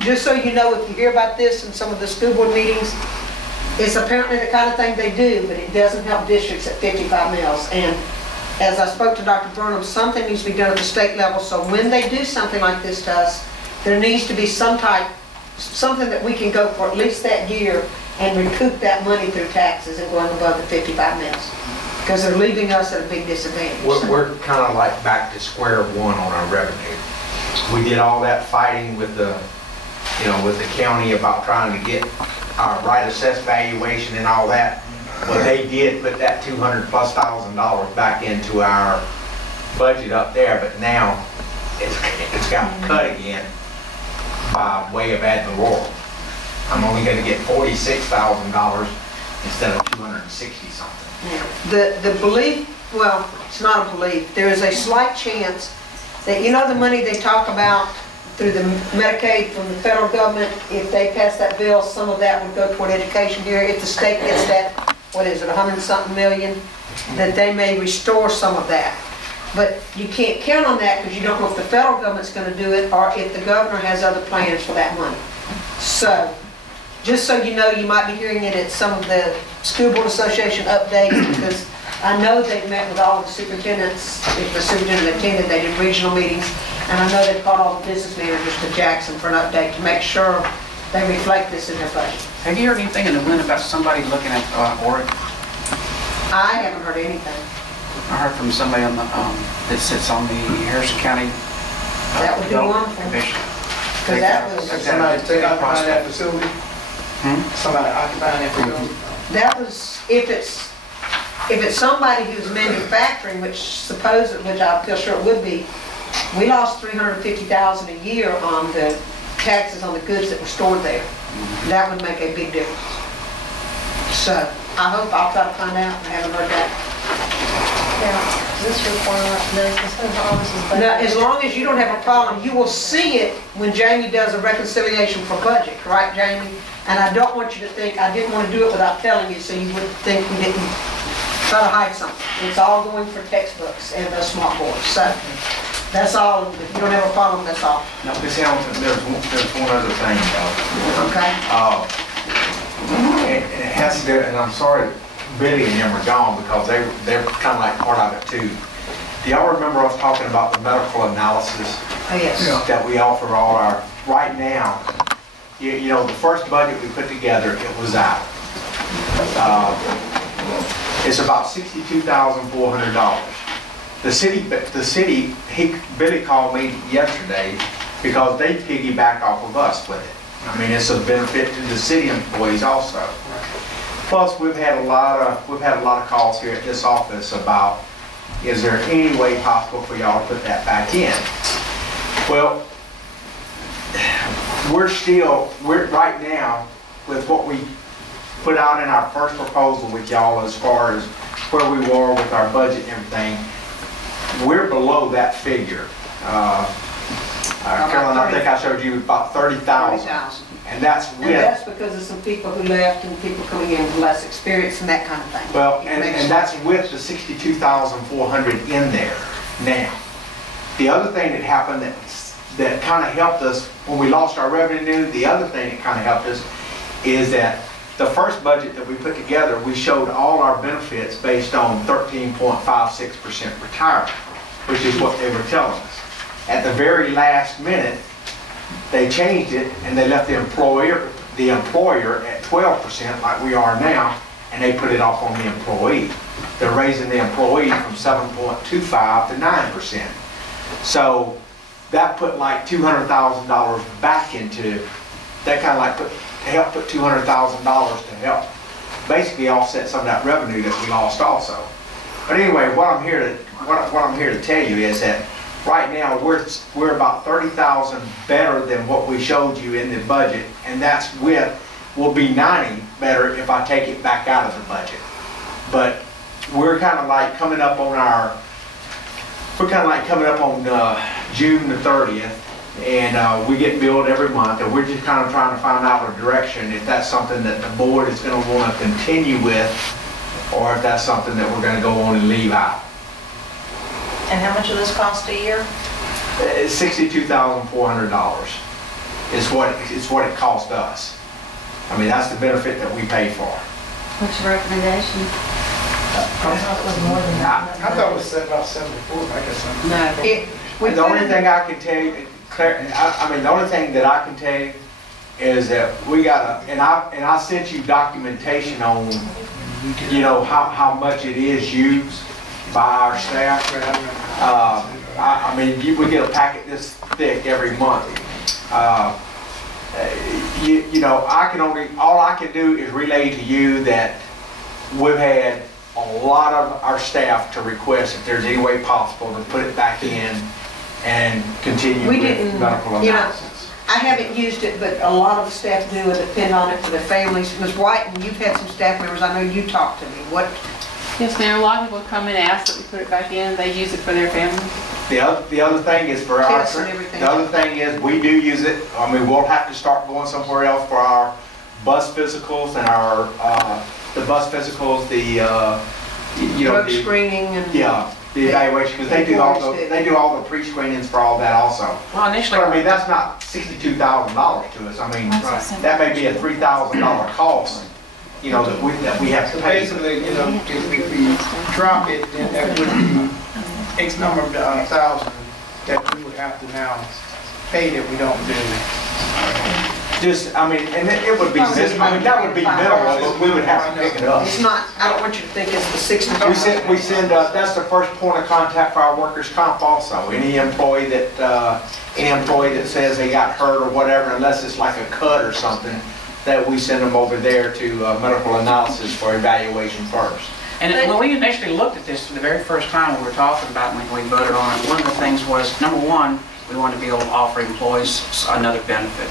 just so you know, if you hear about this in some of the school board meetings, it's apparently the kind of thing they do, but it doesn't help districts at 55 mills. And as I spoke to Dr. Burnham, something needs to be done at the state level, so when they do something like this to us, there needs to be something that we can go for at least that year and recoup that money through taxes and going above the 55 mills. Because they're leaving us at a big disadvantage. We're kind of like back to square one on our revenue. We did all that fighting with the, with the county about trying to get our right assessed valuation and all that. Well, they did put that $200,000+ back into our budget up there, but now it's got cut again by way of ad valorem. I'm only going to get $46,000 instead of 260 something. The belief, well, it's not a belief. There is a slight chance that, the money they talk about through the Medicaid from the federal government, if they pass that bill, some of that would go toward education here. If the state gets that, what is it, 100-something million, that they may restore some of that. But you can't count on that because you don't know if the federal government's going to do it or if the governor has other plans for that money. So, just so you know, you might be hearing it at some of the School Board Association updates, because I know they've met with all of the superintendents. If the superintendent attended, they did regional meetings, and I know they've called all the business managers to Jackson for an update to make sure they reflect this in their budget. Have you heard anything in the wind about somebody looking at Oregon? I haven't heard anything. I heard from somebody on the that sits on the Harrison County that would be wonderful. Commission. Because that was somebody occupying that facility. Somebody occupying that facility. That was if it's somebody who's manufacturing, which I feel sure it would be. We lost $350,000 a year on the taxes on the goods that were stored there. That would make a big difference. So I hope I'll try to find out. I haven't heard that. Yeah, this requirement, now, as long as you don't have a problem, you will see it when Jamie does a reconciliation for budget, right, Jamie? And I don't want you to think, I didn't want to do it without telling you, so you wouldn't think we didn't try to hide something. It's all going for textbooks and the smart boards. So that's all. If you don't have a problem, that's all. No, there's one other thing, though. Okay. It has to do, and I'm sorry Billy and them are gone because they're kind of like part of it too. Do y'all remember us talking about the medical analysis that we offer all our, right now, the first budget we put together, it was out. It's about $62,400. The city, Billy called me yesterday because they piggyback off of us with it. I mean, it's a benefit to the city employees also. Plus, we've had a lot of calls here at this office about, is there any way possible for y'all to put that back in? Well, we're right now with what we put out in our first proposal with y'all as far as where we were with our budget and everything. We're below that figure. Carolyn, I think I showed you about 30,000. And that's because of some people who left and people coming in with less experience and that kind of thing. Well, and that's with the 62,400 in there now. The other thing that happened that kind of helped us when we lost our revenue, the other thing that kind of helped us is that the first budget that we put together, we showed all our benefits based on 13.56% retirement, which is what they were telling us. At the very last minute, they changed it and they left the employer at 12% like we are now, and they put it off on the employee. They're raising the employee from 7.25 to 9%. So that put like $200,000 back into, that kind of like helped put $200,000 to help basically offset some of that revenue that we lost also. But anyway, what I'm here to tell you is that right now we're about 30,000 better than what we showed you in the budget, and that's will be 90 better if I take it back out of the budget. But we're kind of like coming up on June the 30th, and we get billed every month, and we're just kind of trying to find out a direction if that's something that the board is going to want to continue with, or if that's something that we're going to go on and leave out. And how much of this cost a year? It's $62,400. is what it cost us. I mean, that's the benefit that we pay for. What's your recommendation? I thought it was set about 74, I guess. The only thing I can tell you, the only thing that I can tell you is that we got and I sent you documentation on, you know, how much it is used by our staff. I mean, we get a packet this thick every month. You know, all I can do is relay to you that we've had a lot of our staff to request if there's any way possible to put it back in and continue with medical analysis. I haven't used it, but a lot of the staff do and depend on it for their families. Ms. White, and you've had some staff members, I know you talked to me. What? Yes, ma'am. A lot of people come and ask that we put it back in. They use it for their family. The other thing is for our, Tests and everything. the other thing is we do use it. I mean, we'll have to start going somewhere else for our bus physicals and our, the bus physicals, the, you know, Drug screening and... Yeah, the evaluation, because they do all the pre-screenings for all that also. Well, initially, But I mean, that's not $62,000 to us. I mean, that may be a $3,000 cost, you know, that we have to So pay. basically, you know, if we drop it, then that would be X number of thousand that we would have to now pay that we don't do. Just, I mean, and it would be, that would be minimal, but we would have to pick it up. It's not, I don't want you to think it's the 60. We send, that's the first point of contact for our workers' comp also. Any employee that says they got hurt or whatever, unless it's like a cut or something, that we send them over there to medical analysis for evaluation first. and when we initially looked at this for the very first time, we were talking about when we voted on it, one of the things was, number one, we wanted to be able to offer employees another benefit.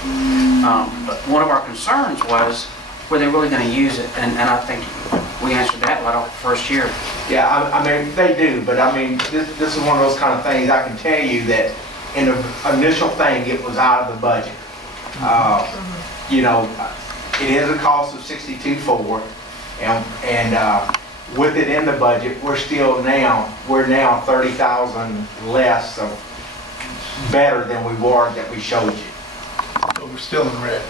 But one of our concerns was, were they really going to use it? And I think we answered that right off the first year. Yeah, I mean, they do, but I mean, this is one of those kind of things I can tell you that in the initial thing, it was out of the budget. You know, it is a cost of $62,400, and with it in the budget, we're now $30,000 less of better than we were that we showed you. But we're still in the red.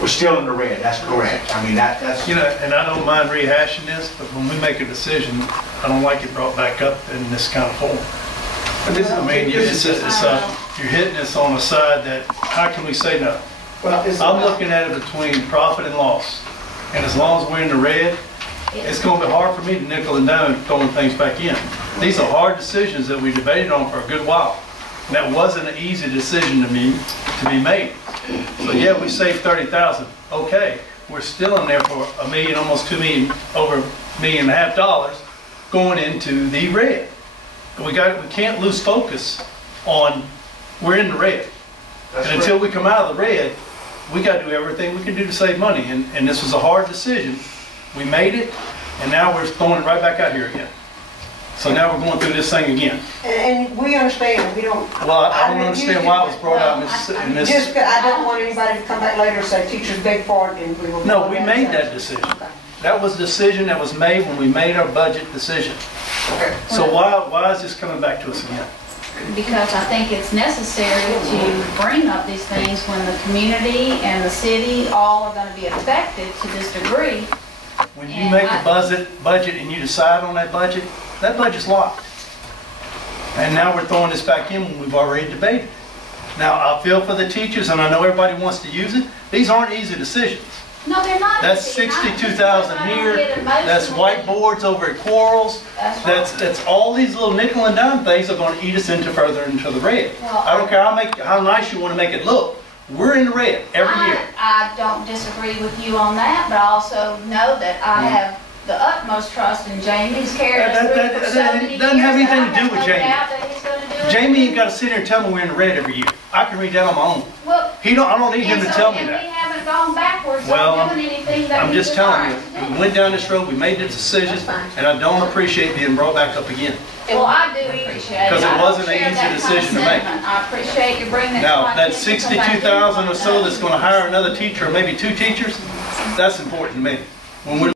We're still in the red, that's correct. I mean, that's... You know, and I don't mind rehashing this, but when we make a decision, I don't like it brought back up in this kind of form. But this, I mean, you're hitting us on a side that, how can we say no? well, it's I'm looking at it between profit and loss. And as long as we're in the red, it's going to be hard for me to nickel and dime throwing things back in. These are hard decisions that we debated on for a good while. And that wasn't an easy decision to be made. So yeah, we saved $30,000. Okay, we're still in there for $1 million, almost $2 million, over $1.5 million going into the red. We can't lose focus on we're in the red. That's And until we come out of the red, we got to do everything we can do to save money. And this was a hard decision. We made it, and now we're throwing it right back out here again. So now we're going through this thing again. And we understand, we don't... Well, I don't understand why it was brought out in this. Just, I don't want anybody to come back later and say, teachers begged for it, and we will... No, we made that decision. Okay. That was a decision that was made when we made our budget decision. Okay. So why is this coming back to us again? Because I think it's necessary to bring up these things when the community and the city all are going to be affected to this degree. When you make a budget and you decide on that budget's locked. And now we're throwing this back in when we've already debated. Now, I feel for the teachers, and I know everybody wants to use it. These aren't easy decisions. No, they're not. That's easy. $62,000 here, that's whiteboards over at Quarles, That's right. that's all these little nickel and dime things are going to eat us further into the red. Well, I don't care how nice you want to make it look. We're in the red every year. I don't disagree with you on that, but I also know that I have the utmost trust in Jamie's carried us through for so many years. Doesn't have anything to do with Jamie. I have no doubt that he's going to do it. Jamie ain't got to sit here and tell me we're in the red every year. I can read that on my own. Well, I don't need him to tell me and that. we haven't gone backwards Well, on doing anything that I'm we just telling desired to you, do. we went down this road, we made the decision, That's fine. and I don't appreciate being brought back up again. Well, I do appreciate it. 'Cause it I don't wasn't an share easy that kind of decision to make. sentiment. I appreciate you bringing it to Now, my that attention, 'cause I do 62,000 or wanna so know. that's going to hire another teacher, or maybe 2 teachers, that's important to me. When we're